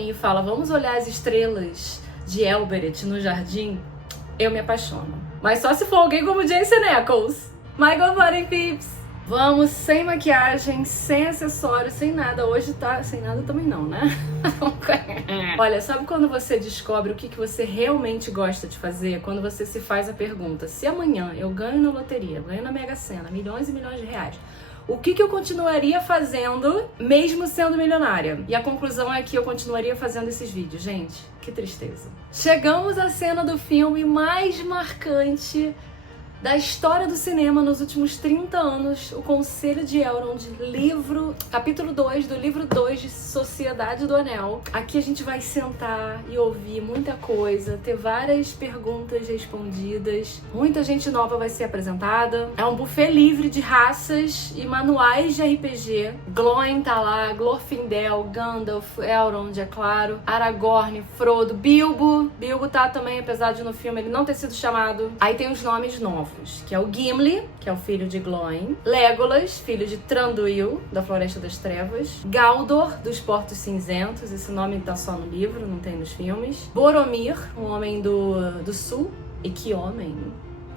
mim e fala, vamos olhar as estrelas de Elbereth no jardim, eu me apaixono. Mas só se for alguém como Jensen Ackles. My good morning, peeps! Vamos sem maquiagem, sem acessório, sem nada. Hoje tá sem nada também não, né? Olha, sabe quando você descobre o que você realmente gosta de fazer? Quando você se faz a pergunta, se amanhã eu ganho na loteria, ganho na Mega Sena, milhões e milhões de reais, o que eu continuaria fazendo mesmo sendo milionária? E a conclusão é que eu continuaria fazendo esses vídeos. Gente, que tristeza. Chegamos à cena do filme mais marcante da história do cinema nos últimos 30 anos, o Conselho de Elrond, capítulo 2 do livro 2 de Sociedade do Anel. Aqui a gente vai sentar e ouvir muita coisa, ter várias perguntas respondidas, muita gente nova vai ser apresentada. É um buffet livre de raças e manuais de RPG. Glóin tá lá, Glorfindel, Gandalf, Elrond, é claro, Aragorn, Frodo, Bilbo tá também, apesar de no filme ele não ter sido chamado. Aí tem os nomes novos, que é o Gimli, que é o filho de Glóin, Legolas, filho de Thranduil, da Floresta das Trevas, Galdor, dos Portos Cinzentos, esse nome tá só no livro, não tem nos filmes, Boromir, um homem do sul, e que homem!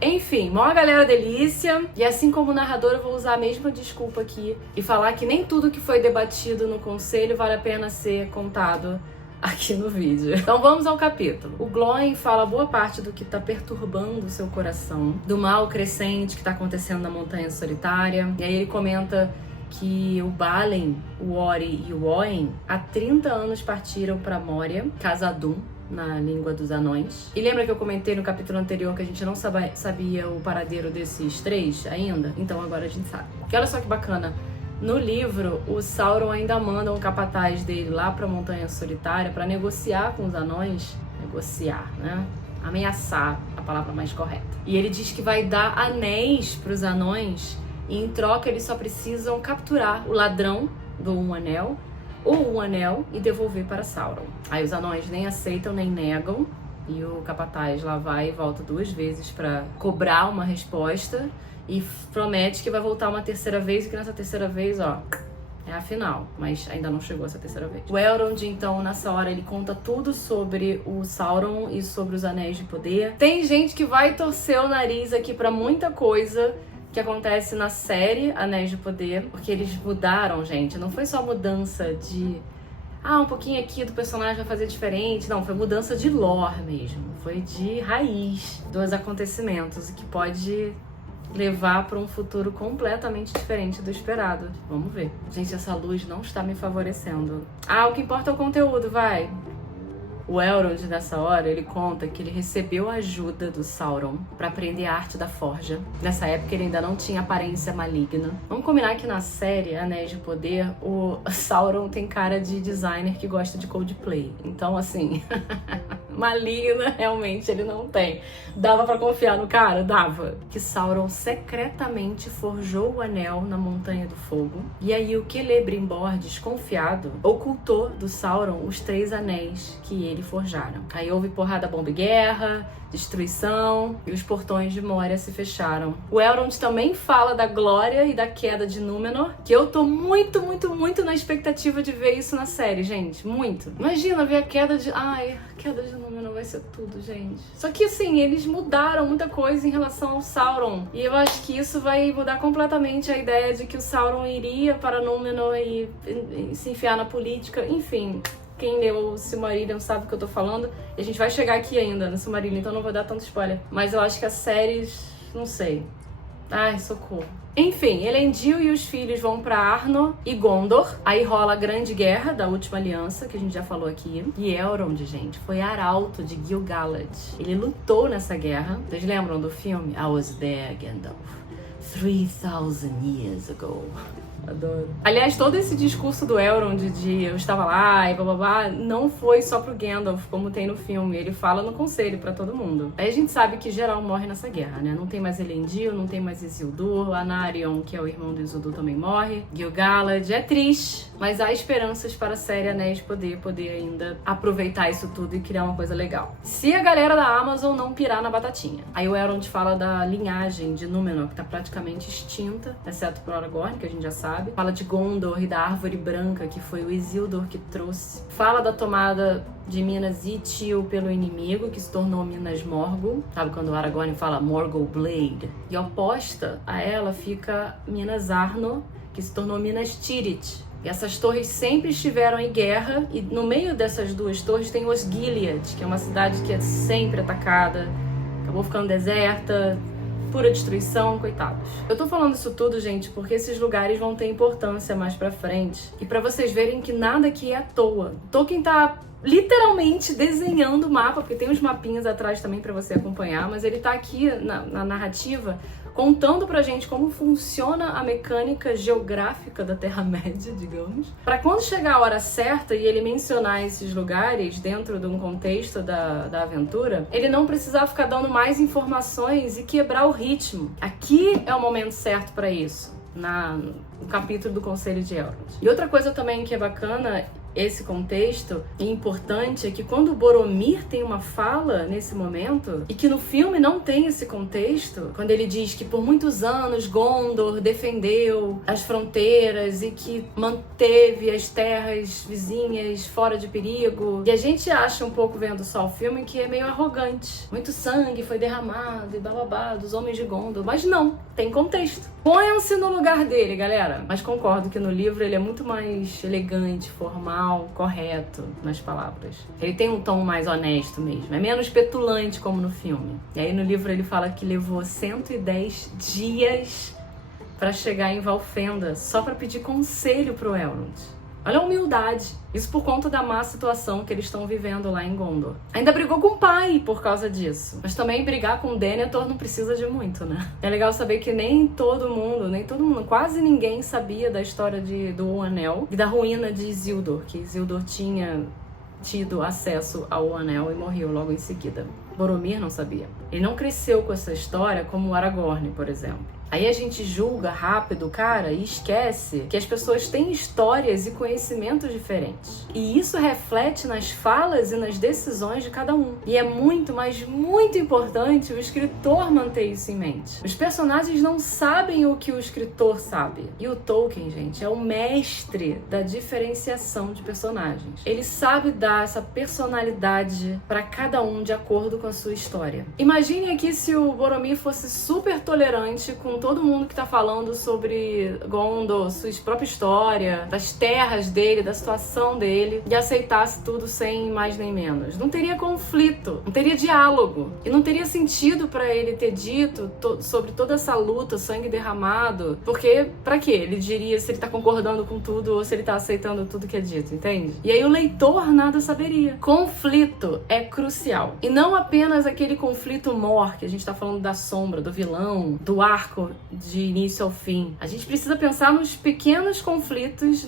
Enfim, maior galera delícia, e assim como narradora eu vou usar a mesma desculpa aqui e falar que nem tudo que foi debatido no conselho vale a pena ser contado aqui no vídeo. Então vamos ao capítulo. O Glóin fala boa parte do que tá perturbando o seu coração, do mal crescente que tá acontecendo na Montanha Solitária, e aí ele comenta que o Balin, o Ori e o Oin há 30 anos partiram para Moria, Khazad-dûm, na língua dos anões. E lembra que eu comentei no capítulo anterior que a gente não sabia o paradeiro desses três ainda? Então agora a gente sabe. E olha só que bacana. No livro, o Sauron ainda manda um capataz dele lá pra Montanha Solitária pra negociar com os anões. Negociar, né? Ameaçar, a palavra mais correta. E ele diz que vai dar anéis pros anões e em troca eles só precisam capturar o ladrão do Um Anel ou um anel e devolver para Sauron. Aí os anões nem aceitam nem negam e o capataz lá vai e volta 2 vezes pra cobrar uma resposta. E promete que vai voltar uma terceira vez e que nessa terceira vez, ó, é a final. Mas ainda não chegou essa terceira vez. O Elrond, então, nessa hora, ele conta tudo sobre o Sauron e sobre os Anéis de Poder. Tem gente que vai torcer o nariz aqui pra muita coisa que acontece na série Anéis de Poder. Porque eles mudaram, gente. Não foi só mudança de... um pouquinho aqui do personagem vai fazer diferente. Não, foi mudança de lore mesmo. Foi de raiz dos acontecimentos. Que pode levar para um futuro completamente diferente do esperado. Vamos ver. Gente, essa luz não está me favorecendo. O que importa é o conteúdo, vai. O Elrond, nessa hora, ele conta que ele recebeu a ajuda do Sauron para aprender a arte da forja. Nessa época, ele ainda não tinha aparência maligna. Vamos combinar que na série Anéis de Poder, o Sauron tem cara de designer que gosta de Coldplay. Então, assim... maligna, realmente, ele não tem. Dava pra confiar no cara? Dava. Que Sauron secretamente forjou o anel na Montanha do Fogo. E aí o Celebrimbor, desconfiado, ocultou do Sauron os 3 anéis que ele forjaram. Aí houve porrada, bomba e guerra, destruição, e os portões de Moria se fecharam. O Elrond também fala da glória e da queda de Númenor, que eu tô muito na expectativa de ver isso na série, gente. Muito. Imagina ver a queda de... a queda de Númenor vai ser tudo, gente. Só que assim, eles mudaram muita coisa em relação ao Sauron. E eu acho que isso vai mudar completamente a ideia de que o Sauron iria para Númenor e se enfiar na política. Enfim, quem leu o Silmarillion sabe o que eu tô falando. E a gente vai chegar aqui ainda no Silmarillion, então não vou dar tanto spoiler. Mas eu acho que as séries... não sei. Socorro. Enfim, Elendil e os filhos vão pra Arnor e Gondor. Aí rola a grande guerra da Última Aliança, que a gente já falou aqui. E Elrond, gente, foi arauto de Gil-galad. Ele lutou nessa guerra. Vocês lembram do filme? I was there, Gandalf. 3,000 years ago. Adoro. Aliás, todo esse discurso do Elrond de eu estava lá e blá, não foi só pro Gandalf, como tem no filme. Ele fala no conselho pra todo mundo. Aí a gente sabe que geral morre nessa guerra, né? Não tem mais Elendil, não tem mais Isildur, Anarion, que é o irmão do Isildur, também morre. Gil-galad é triste, mas há esperanças para a série Anéis de poder ainda aproveitar isso tudo e criar uma coisa legal. Se a galera da Amazon não pirar na batatinha. Aí o Elrond fala da linhagem de Númenor, que tá praticamente basicamente extinta, exceto por Aragorn, que a gente já sabe. Fala de Gondor e da Árvore Branca, que foi o Isildur que trouxe. Fala da tomada de Minas Ithil pelo inimigo, que se tornou Minas Morgul. Sabe quando o Aragorn fala Morgul Blade? E oposta a ela fica Minas Arnor, que se tornou Minas Tirith. E essas torres sempre estiveram em guerra, e no meio dessas duas torres tem Osgiliath, que é uma cidade que é sempre atacada, acabou ficando deserta, pura destruição, coitados. Eu tô falando isso tudo, gente, porque esses lugares vão ter importância mais pra frente. E pra vocês verem que nada aqui é à toa. Tolkien tá literalmente desenhando o mapa, porque tem uns mapinhas atrás também pra você acompanhar, mas ele tá aqui na narrativa contando pra gente como funciona a mecânica geográfica da Terra-média, digamos. Pra quando chegar a hora certa e ele mencionar esses lugares dentro de um contexto da aventura, ele não precisar ficar dando mais informações e quebrar o ritmo. Aqui é o momento certo pra isso, no capítulo do Conselho de Elrond. E outra coisa também que é bacana, esse contexto, e importante, é que quando o Boromir tem uma fala nesse momento, e que no filme não tem esse contexto, quando ele diz que por muitos anos Gondor defendeu as fronteiras e que manteve as terras vizinhas fora de perigo, e a gente acha um pouco, vendo só o filme, que é meio arrogante. Muito sangue foi derramado e bababá dos homens de Gondor, mas não, tem contexto. Ponham-se no lugar dele, galera. Mas concordo que no livro ele é muito mais elegante, formal, correto nas palavras. Ele tem um tom mais honesto mesmo, é menos petulante como no filme. E aí no livro ele fala que levou 110 dias pra chegar em Valfenda, só pra pedir conselho pro Elrond. Olha a humildade. Isso por conta da má situação que eles estão vivendo lá em Gondor. Ainda brigou com o pai por causa disso. Mas também brigar com o Denethor não precisa de muito, né? É legal saber que nem todo mundo, quase ninguém sabia da história do Anel e da ruína de Isildur, que Isildur tinha tido acesso ao Anel e morreu logo em seguida. Boromir não sabia. Ele não cresceu com essa história como o Aragorn, por exemplo. Aí a gente julga rápido o cara e esquece que as pessoas têm histórias e conhecimentos diferentes. E isso reflete nas falas e nas decisões de cada um. E é muito, mas muito importante o escritor manter isso em mente. Os personagens não sabem o que o escritor sabe. E o Tolkien, gente, é o mestre da diferenciação de personagens. Ele sabe dar essa personalidade para cada um de acordo com a sua história. Imagine aqui se o Boromir fosse super tolerante com todo mundo que tá falando sobre Gondor, sua própria história, das terras dele, da situação dele, e aceitasse tudo sem mais nem menos. Não teria conflito, não teria diálogo, e não teria sentido pra ele ter dito sobre toda essa luta, sangue derramado, porque pra quê? Ele diria se ele tá concordando com tudo ou se ele tá aceitando tudo que é dito, entende? E aí o leitor nada saberia. Conflito é crucial, e não apenas aquele conflito mor, que a gente tá falando da sombra, do vilão, do arco de início ao fim. A gente precisa pensar nos pequenos conflitos,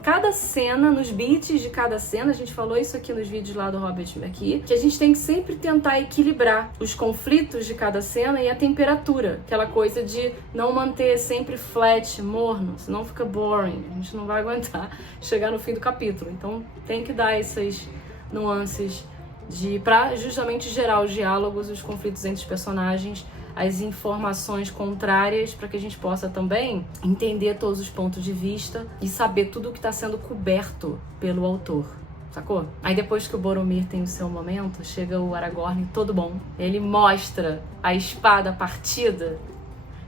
cada cena, nos beats de cada cena. A gente falou isso aqui nos vídeos lá do Robert aqui, que a gente tem que sempre tentar equilibrar os conflitos de cada cena e a temperatura, aquela coisa de não manter sempre flat, morno, senão fica boring, a gente não vai aguentar chegar no fim do capítulo. Então tem que dar essas nuances pra justamente gerar os diálogos, os conflitos entre os personagens, as informações contrárias, para que a gente possa também entender todos os pontos de vista e saber tudo o que está sendo coberto pelo autor, sacou? Aí depois que o Boromir tem o seu momento, chega o Aragorn todo bom, ele mostra a espada partida,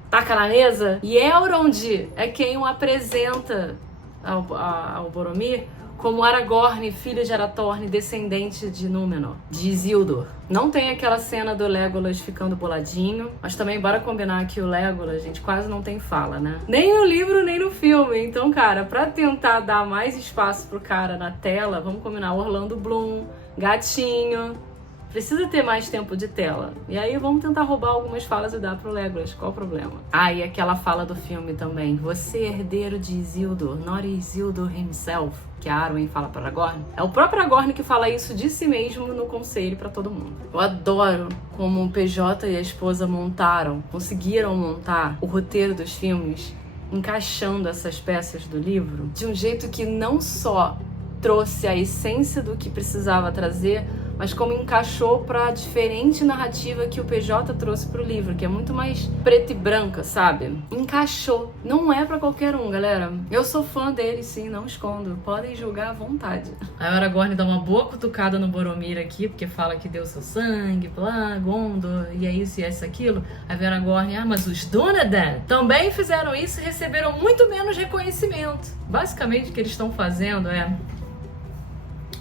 taca na mesa, e Elrond é quem o apresenta ao Boromir como Aragorn, filho de Arathorn, descendente de Númenor, de Isildur. Não tem aquela cena do Legolas ficando boladinho, mas também bora combinar que o Legolas, gente, quase não tem fala, né? Nem no livro, nem no filme. Então, cara, pra tentar dar mais espaço pro cara na tela, vamos combinar Orlando Bloom, gatinho, precisa ter mais tempo de tela. E aí vamos tentar roubar algumas falas e dar pro Legolas. Qual o problema? Ah, e aquela fala do filme também. Você é herdeiro de Isildur, not Isildur himself, que a Arwen fala para Aragorn. É o próprio Aragorn que fala isso de si mesmo no conselho para todo mundo. Eu adoro como o PJ e a esposa conseguiram montar o roteiro dos filmes, encaixando essas peças do livro de um jeito que não só trouxe a essência do que precisava trazer, mas como encaixou pra diferente narrativa que o PJ trouxe pro livro, que é muito mais preta e branca, sabe? Encaixou. Não é pra qualquer um, galera. Eu sou fã dele, sim, não escondo. Podem julgar à vontade. Aí o Aragorn dá uma boa cutucada no Boromir aqui, porque fala que deu seu sangue, blá, Gondor, e é isso e é isso aquilo. Aí o Aragorn, mas os Dúnedain também fizeram isso e receberam muito menos reconhecimento. Basicamente o que eles estão fazendo é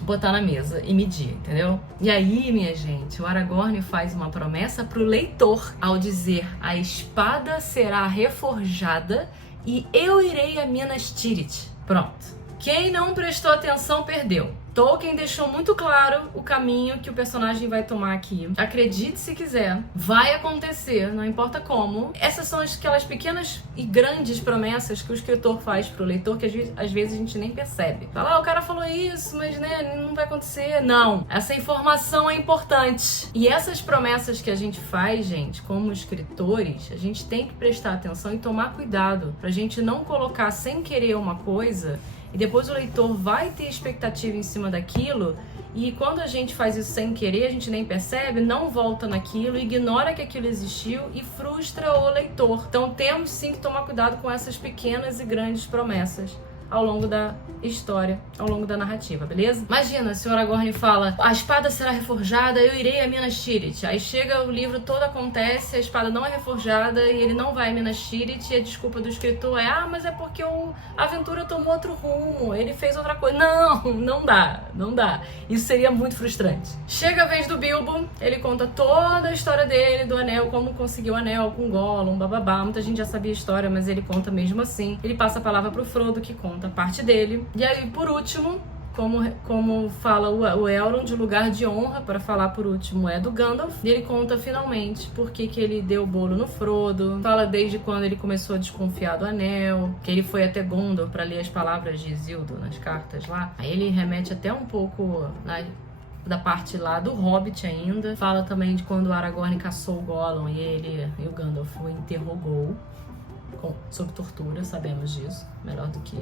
botar na mesa e medir, entendeu? E aí, minha gente, o Aragorn faz uma promessa pro leitor ao dizer: a espada será reforjada e eu irei a Minas Tirith. Pronto. Quem não prestou atenção perdeu. Tolkien deixou muito claro o caminho que o personagem vai tomar aqui. Acredite se quiser, vai acontecer, não importa como. Essas são aquelas pequenas e grandes promessas que o escritor faz pro leitor, que às vezes a gente nem percebe. Fala, o cara falou isso, mas né, não vai acontecer. Não, essa informação é importante. E essas promessas que a gente faz, gente, como escritores, a gente tem que prestar atenção e tomar cuidado pra gente não colocar sem querer uma coisa e depois o leitor vai ter expectativa em cima daquilo, e quando a gente faz isso sem querer, a gente nem percebe, não volta naquilo, ignora que aquilo existiu e frustra o leitor. Então temos sim que tomar cuidado com essas pequenas e grandes promessas ao longo da história, ao longo da narrativa, beleza? Imagina, se o Aragorn fala, a espada será reforjada, eu irei a Minas Tirith. Aí chega o livro, todo acontece, a espada não é reforjada e ele não vai a Minas Tirith, e a desculpa do escritor é, mas é porque a aventura tomou outro rumo, ele fez outra coisa. Não dá. Isso seria muito frustrante. Chega a vez do Bilbo, ele conta toda a história dele, do anel, como conseguiu o anel com Gollum, bababá. Muita gente já sabia a história, mas ele conta mesmo assim. Ele passa a palavra pro Frodo, que conta a parte dele. E aí, por último, como fala o Elrond, o lugar de honra para falar por último é do Gandalf. E ele conta finalmente por que ele deu o bolo no Frodo. Fala desde quando ele começou a desconfiar do anel, que ele foi até Gondor para ler as palavras de Isildur nas cartas lá. Aí ele remete até um pouco da parte lá do Hobbit ainda. Fala também de quando o Aragorn caçou o Gollum e o Gandalf o interrogou sob tortura, sabemos disso, melhor do que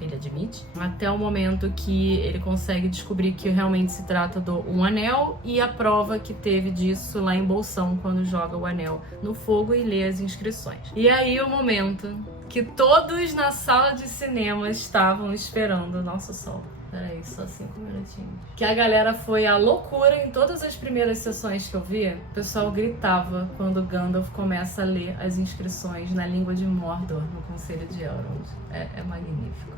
ele admite, até o momento que ele consegue descobrir que realmente se trata de um anel, e a prova que teve disso lá em Bolsão, quando joga o anel no fogo e lê as inscrições. E aí o momento que todos na sala de cinema estavam esperando o nosso sol. Peraí, só 5 minutinhos. Que a galera foi à loucura em todas as primeiras sessões que eu vi. O pessoal gritava quando Gandalf começa a ler as inscrições na língua de Mordor, no Conselho de Elrond. É magnífico.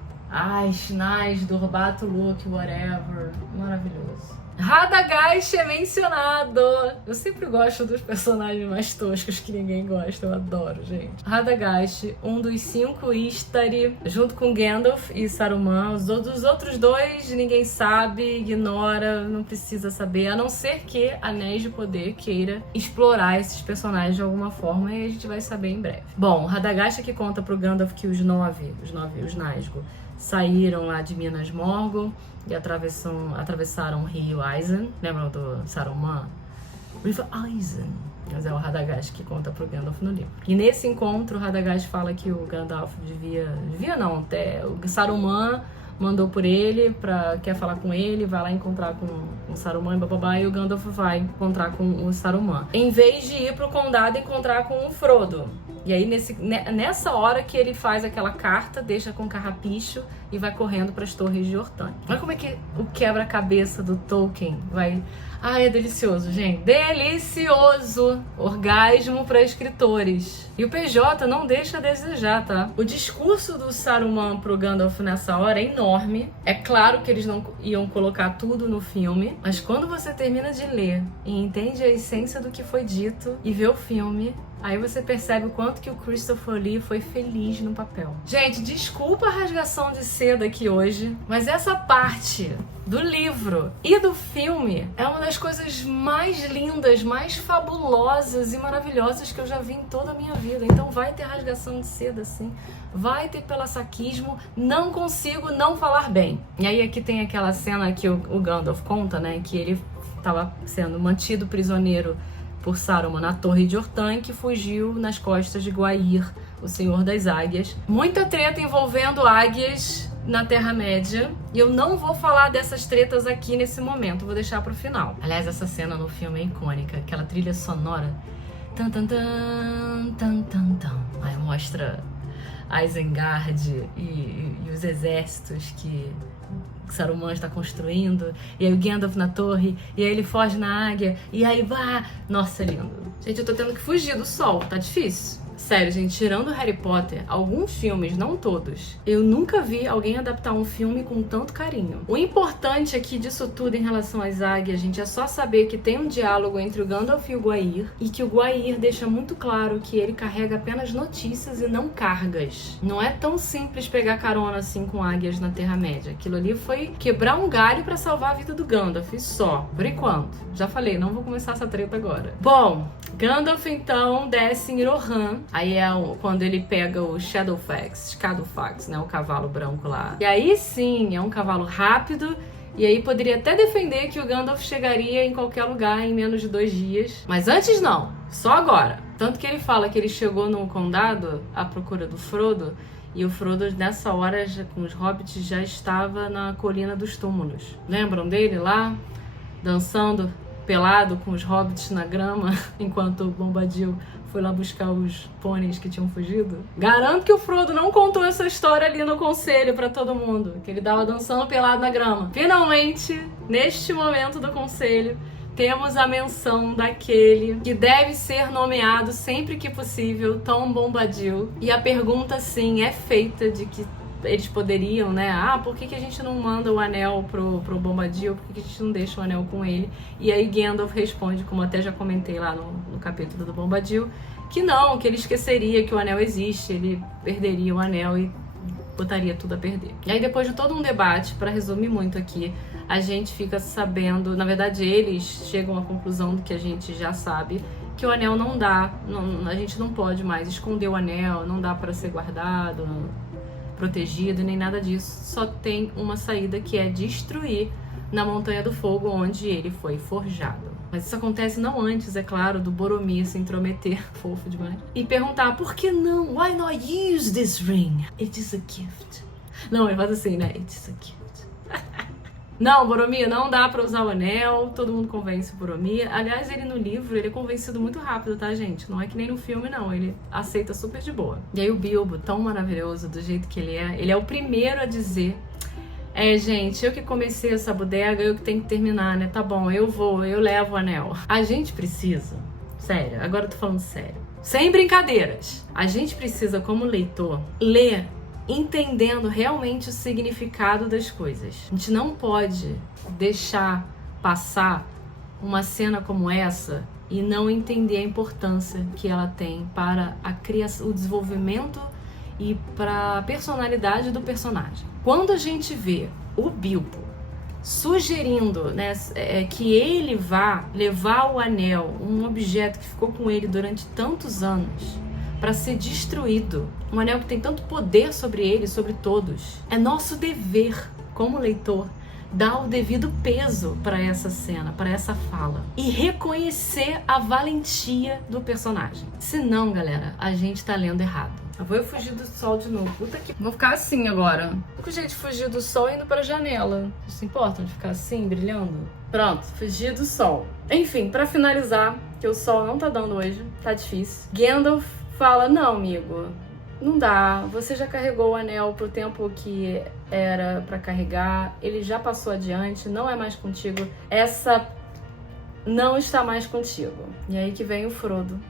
Schnais, Durbato, Luke, whatever. Maravilhoso. Radagast é mencionado. Eu sempre gosto dos personagens mais toscos que ninguém gosta. Eu adoro, gente. Radagast, um dos 5 Istari, junto com Gandalf e Saruman. Os outros 2 ninguém sabe, ignora, não precisa saber. A não ser que Anéis de Poder queira explorar esses personagens de alguma forma, e a gente vai saber em breve. Bom, Radagast que conta pro Gandalf que os Nazgûl saíram lá de Minas Morgul e atravessaram o rio Isen. Lembram do Saruman? River Isen. Mas é o Radagast que conta pro Gandalf no livro. E nesse encontro, o Radagast fala que o Gandalf até o Saruman mandou por ele, quer falar com ele, vai lá encontrar com o Saruman e bababá, e o Gandalf vai encontrar com o Saruman. Em vez de ir pro condado encontrar com o Frodo. E aí, nessa hora que ele faz aquela carta, deixa com carrapicho e vai correndo para as torres de Orthanc. Olha como é que o quebra-cabeça do Tolkien vai... é delicioso, gente. Delicioso! Orgasmo para escritores. E o PJ não deixa a desejar, tá? O discurso do Saruman pro Gandalf nessa hora é enorme. É claro que eles não iam colocar tudo no filme, mas quando você termina de ler e entende a essência do que foi dito e vê o filme, aí você percebe o quanto que o Christopher Lee foi feliz no papel. Gente, desculpa a rasgação de seda aqui hoje, mas essa parte do livro e do filme é uma das coisas mais lindas, mais fabulosas e maravilhosas que eu já vi em toda a minha vida. Então vai ter rasgação de seda, sim. Vai ter pelasaquismo. Não consigo não falar bem. E aí aqui tem aquela cena que o Gandalf conta, né? Que ele estava sendo mantido prisioneiro por Saruman na Torre de Orthanc, que fugiu nas costas de Gwaihir, o Senhor das Águias. Muita treta envolvendo águias na Terra-média. E eu não vou falar dessas tretas aqui nesse momento, vou deixar pro final. Aliás, essa cena no filme é icônica, aquela trilha sonora. Tan, tan, tan, tan, tan, tan. Aí mostra Isengard e os exércitos que Saruman está construindo, e aí o Gandalf na torre, e aí ele foge na águia, e aí vá. Nossa, é lindo. Gente, eu tô tendo que fugir do sol, tá difícil. Sério, gente, tirando Harry Potter, alguns filmes, não todos, eu nunca vi alguém adaptar um filme com tanto carinho. O importante aqui disso tudo em relação às águias, gente, é só saber que tem um diálogo entre o Gandalf e o Gwaihir, e que o Gwaihir deixa muito claro que ele carrega apenas notícias e não cargas. Não é tão simples pegar carona assim com águias na Terra-média. Aquilo ali foi quebrar um galho pra salvar a vida do Gandalf, só. Por enquanto. Já falei, não vou começar essa treta agora. Bom, Gandalf então desce em Rohan. Aí é quando ele pega o Shadowfax, né, o cavalo branco lá. E aí sim, é um cavalo rápido. E aí poderia até defender que o Gandalf chegaria em qualquer lugar em menos de 2 dias. Mas antes não, só agora. Tanto que ele fala que ele chegou num condado à procura do Frodo. E o Frodo, nessa hora, com os hobbits, já estava na Colina dos Túmulos. Lembram dele lá? Dançando pelado com os hobbits na grama, enquanto o Bombadil foi lá buscar os pôneis que tinham fugido. Garanto que o Frodo não contou essa história ali no conselho pra todo mundo, que ele tava dançando pelado na grama. Finalmente, neste momento do conselho, temos a menção daquele que deve ser nomeado sempre que possível, Tom Bombadil. E a pergunta, sim, é feita de que eles poderiam, né? Por que a gente não manda o anel pro Bombadil? Por que a gente não deixa o anel com ele? E aí Gandalf responde, como até já comentei lá no capítulo do Bombadil, que não, que ele esqueceria que o anel existe, ele perderia o anel e botaria tudo a perder. E aí depois de todo um debate, para resumir muito aqui, a gente fica sabendo, na verdade eles chegam à conclusão do que a gente já sabe, que o anel não dá, a gente não pode mais esconder o anel, não dá para ser guardado, protegido, nem nada disso. Só tem uma saída, que é destruir na Montanha do Fogo, onde ele foi forjado. Mas isso acontece não antes, é claro, do Boromir se intrometer, fofo demais, e perguntar, por que não? Why not use this ring? It is a gift. Não, ele faz assim, né? It is a gift. Não, Boromir, não dá pra usar o anel, todo mundo convence o Boromir. Aliás, ele no livro, ele é convencido muito rápido, tá, gente? Não é que nem no filme, não. Ele aceita super de boa. E aí o Bilbo, tão maravilhoso do jeito que ele é o primeiro a dizer, gente, eu que comecei essa bodega, eu que tenho que terminar, né? Tá bom, eu levo o anel. A gente precisa, sério, agora eu tô falando sério, sem brincadeiras, a gente precisa, como leitor, ler entendendo realmente o significado das coisas. A gente não pode deixar passar uma cena como essa e não entender a importância que ela tem para a criação, o desenvolvimento e para a personalidade do personagem. Quando a gente vê o Bilbo sugerindo, né, que ele vá levar o anel, um objeto que ficou com ele durante tantos anos, para ser destruído, um anel que tem tanto poder sobre ele, sobre todos, é nosso dever, como leitor, dar o devido peso para essa cena, para essa fala, e reconhecer a valentia do personagem. Senão, galera, a gente tá lendo errado. Eu vou fugir do sol de novo. Puta que... Vou ficar assim agora. O jeito de fugir do sol é indo pra janela. Não se importa de ficar assim, brilhando? Pronto, fugir do sol. Enfim, pra finalizar, que o sol não tá dando hoje, tá difícil. Gandalf fala, não, amigo, não dá. Você já carregou o anel pro tempo que era pra carregar. Ele já passou adiante, não é mais contigo. Essa não está mais contigo. E aí que vem o Frodo.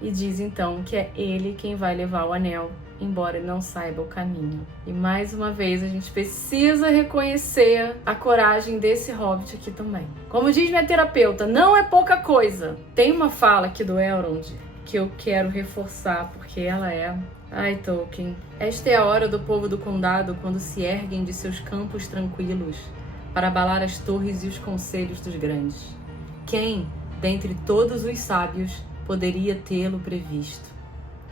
E diz então que é ele quem vai levar o anel, embora ele não saiba o caminho. E mais uma vez a gente precisa reconhecer a coragem desse hobbit aqui também. Como diz minha terapeuta, não é pouca coisa. Tem uma fala aqui do Elrond que eu quero reforçar, porque ela é... Ai, Tolkien. Esta é a hora do povo do condado, quando se erguem de seus campos tranquilos para abalar as torres e os conselhos dos grandes. Quem, dentre todos os sábios, poderia tê-lo previsto?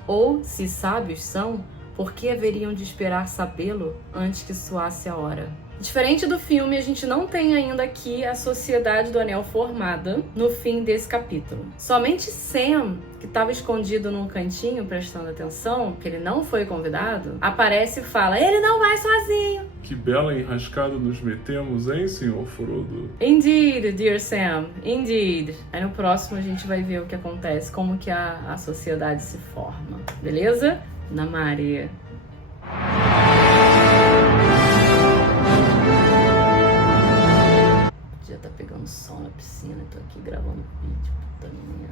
Ou, se sábios são, por que haveriam de esperar sabê-lo antes que soasse a hora? Diferente do filme, a gente não tem ainda aqui a Sociedade do Anel formada no fim desse capítulo. Somente Sam, que estava escondido num cantinho prestando atenção, que ele não foi convidado, aparece e fala: ele não vai sozinho. Que bela enrascada nos metemos, hein, senhor Frodo? Indeed, dear Sam, indeed. Aí no próximo a gente vai ver o que acontece, como que a sociedade se forma, beleza? Namari. Já tá pegando sol na piscina, tô aqui gravando vídeo, puta minha.